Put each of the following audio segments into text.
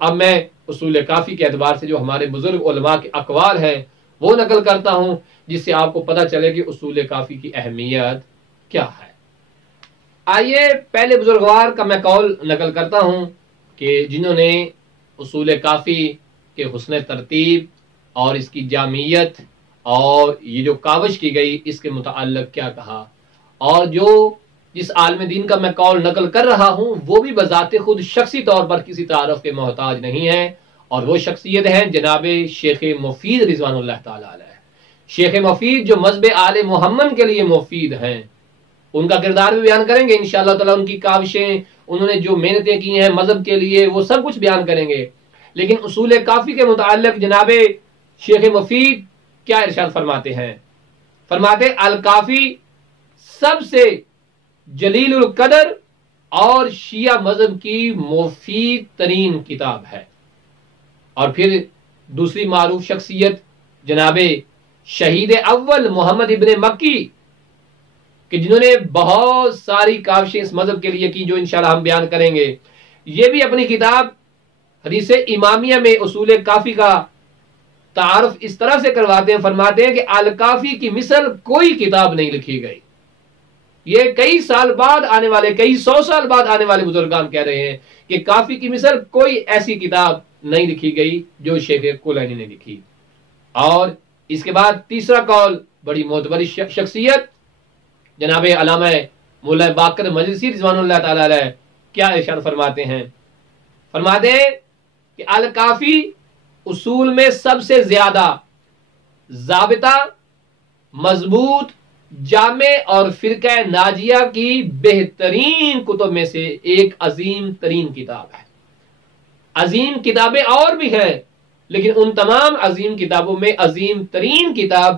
اب میں اصول کافی کے اعتبار سے جو ہمارے بزرگ علماء کے اقوال ہیں وہ نقل کرتا ہوں، جس سے آپ کو پتہ چلے کہ اصول کافی کی اہمیت کیا ہے۔ آئیے پہلے بزرگوار کا میں قول نقل کرتا ہوں کہ جنہوں نے اصول کافی کے حسن ترتیب اور اس کی جامعیت اور یہ جو کاوش کی گئی اس کے متعلق کیا کہا، اور جو جس عالم دین کا میں قول نقل کر رہا ہوں وہ بھی بذات خود شخصی طور پر کسی تعارف کے محتاج نہیں ہے، اور وہ شخصیت ہیں جناب شیخ مفید رضوان اللہ تعالی علیہ۔ شیخ مفید جو مذہب آل محمد کے لیے مفید ہیں، ان کا کردار بھی بیان کریں گے انشاءاللہ تعالی، ان کی کاوشیں، انہوں نے جو محنتیں کی ہیں مذہب کے لیے وہ سب کچھ بیان کریں گے۔ لیکن اصول کافی کے متعلق جناب شیخ مفید کیا ارشاد فرماتے ہیں؟ فرماتے الکافی سب سے جلیل القدر اور شیعہ مذہب کی مفید ترین کتاب ہے۔ اور پھر دوسری معروف شخصیت جناب شہید اول محمد ابن مکی کہ جنہوں نے بہت ساری کاوشیں اس مذہب کے لیے کی جو انشاءاللہ ہم بیان کریں گے، یہ بھی اپنی کتاب حدیث امامیہ میں اصول کافی کا تعارف اس طرح سے کرواتے ہیں، فرماتے ہیں کہ الکافی کی مثل کوئی کتاب نہیں لکھی گئی۔ یہ کئی سال بعد آنے والے، کئی سو سال بعد آنے والے بزرگان کہہ رہے ہیں کہ کافی کی مثل کوئی ایسی کتاب نہیں لکھی گئی جو شیخ کلینی نے لکھی۔ اور اس کے بعد تیسرا قول بڑی معتبر شخصیت جناب علامہ مولا باقر مجلسی رضوان اللہ تعالی علیہ کیا ارشاد فرماتے ہیں؟ فرماتے ہیں کہ الکافی اصول میں سب سے زیادہ ضابطہ، مضبوط، جامع اور فرقہ ناجیہ کی بہترین کتب میں سے ایک عظیم ترین کتاب ہے۔ عظیم کتابیں اور بھی ہیں، لیکن ان تمام عظیم کتابوں میں عظیم ترین کتاب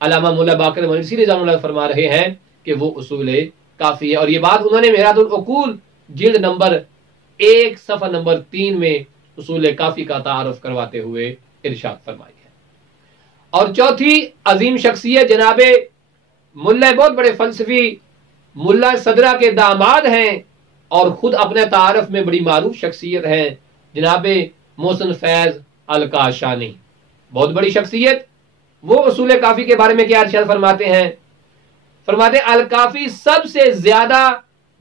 علامہ مولا باقر مجلسی رضوان اللہ فرما رہے ہیں کہ وہ اصول کافی ہے۔ اور یہ بات انہوں نے میرات العقول جلد نمبر 1 صفحہ نمبر 3 میں اصول کافی کا تعارف کرواتے ہوئے ارشاد فرمائی ہے۔ اور چوتھی عظیم شخصیت جناب ملا بہت بڑے فلسفی ملا صدرہ کے داماد ہیں اور خود اپنے تعارف میں بڑی معروف شخصیت ہیں جناب محسن فیض الکاشانی، بہت بڑی شخصیت۔ وہ اصول کافی کے بارے میں کیا ارشاد فرماتے ہیں؟ فرماتے الکافی سب سے زیادہ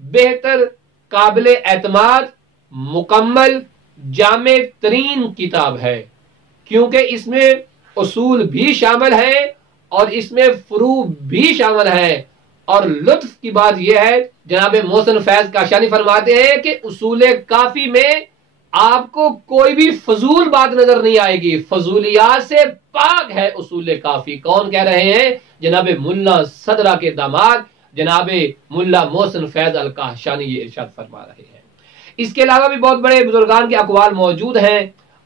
بہتر، قابل اعتماد، مکمل، جامع ترین کتاب ہے، کیونکہ اس میں اصول بھی شامل ہے اور اس میں فروع بھی شامل ہے۔ اور لطف کی بات یہ ہے جناب محسن فیض کاشانی فرماتے ہیں کہ اصول کافی میں آپ کو کوئی بھی فضول بات نظر نہیں آئے گی، فضولیات سے پاک ہے اصول کافی۔ کون کہہ رہے ہیں؟ جناب ملا صدرہ کے داماد جناب ملا محسن فیض الکاشانی یہ ارشاد فرما رہے ہیں۔ اس کے علاوہ بھی بہت بڑے بزرگان کے اقوال موجود ہیں،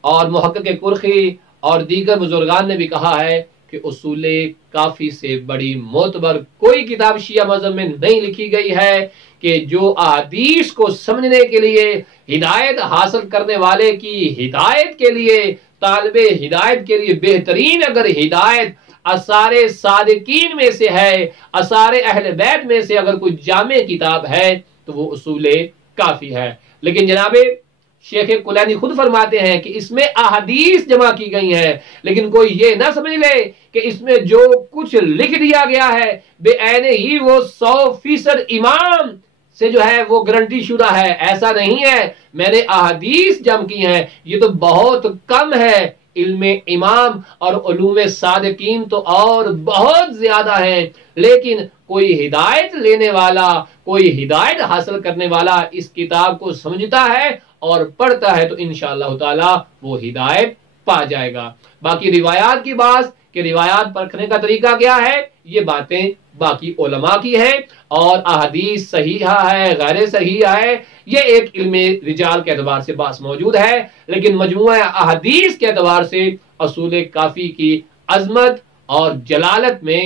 اور محقق کرخی اور دیگر بزرگان نے بھی کہا ہے کہ اصول کافی سے بڑی معتبر کوئی کتاب شیعہ مذہب میں نہیں لکھی گئی ہے کہ جو احادیث کو سمجھنے کے لیے، ہدایت حاصل کرنے والے کی ہدایت کے لیے، طالب ہدایت کے لیے بہترین اگر ہدایت آثار صادقین میں سے ہے، آثار اہل بیت میں سے اگر کوئی جامع کتاب ہے تو وہ اصول کافی ہے۔ لیکن جناب شیخ کلینی خود فرماتے ہیں کہ اس میں احادیث جمع کی گئی ہیں، لیکن کوئی یہ نہ سمجھ لے کہ اس میں جو کچھ لکھ دیا گیا ہے بے عین ہی وہ 100% امام سے جو ہے وہ گارنٹی شدہ ہے، ایسا نہیں ہے۔ میں نے احادیث جمع کی ہیں، یہ تو بہت کم ہے۔ علم امام اور علوم صادقین تو اور بہت زیادہ ہیں، لیکن کوئی ہدایت لینے والا، کوئی ہدایت حاصل کرنے والا اس کتاب کو سمجھتا ہے اور پڑھتا ہے تو انشاءاللہ تعالی وہ ہدایت پا جائے گا۔ باقی روایات کی بات کہ روایات پرکھنے کا طریقہ کیا ہے، یہ باتیں باقی علماء کی ہیں، اور احادیث صحیحہ ہے غیر صحیحہ ہے یہ ایک علم رجال کے اعتبار سے بات موجود ہے، لیکن مجموعہ احادیث کے اعتبار سے اصول کافی کی عظمت اور جلالت میں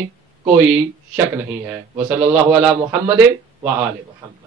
کوئی شک نہیں ہے۔ وصلی اللہ علی محمد وآل محمد۔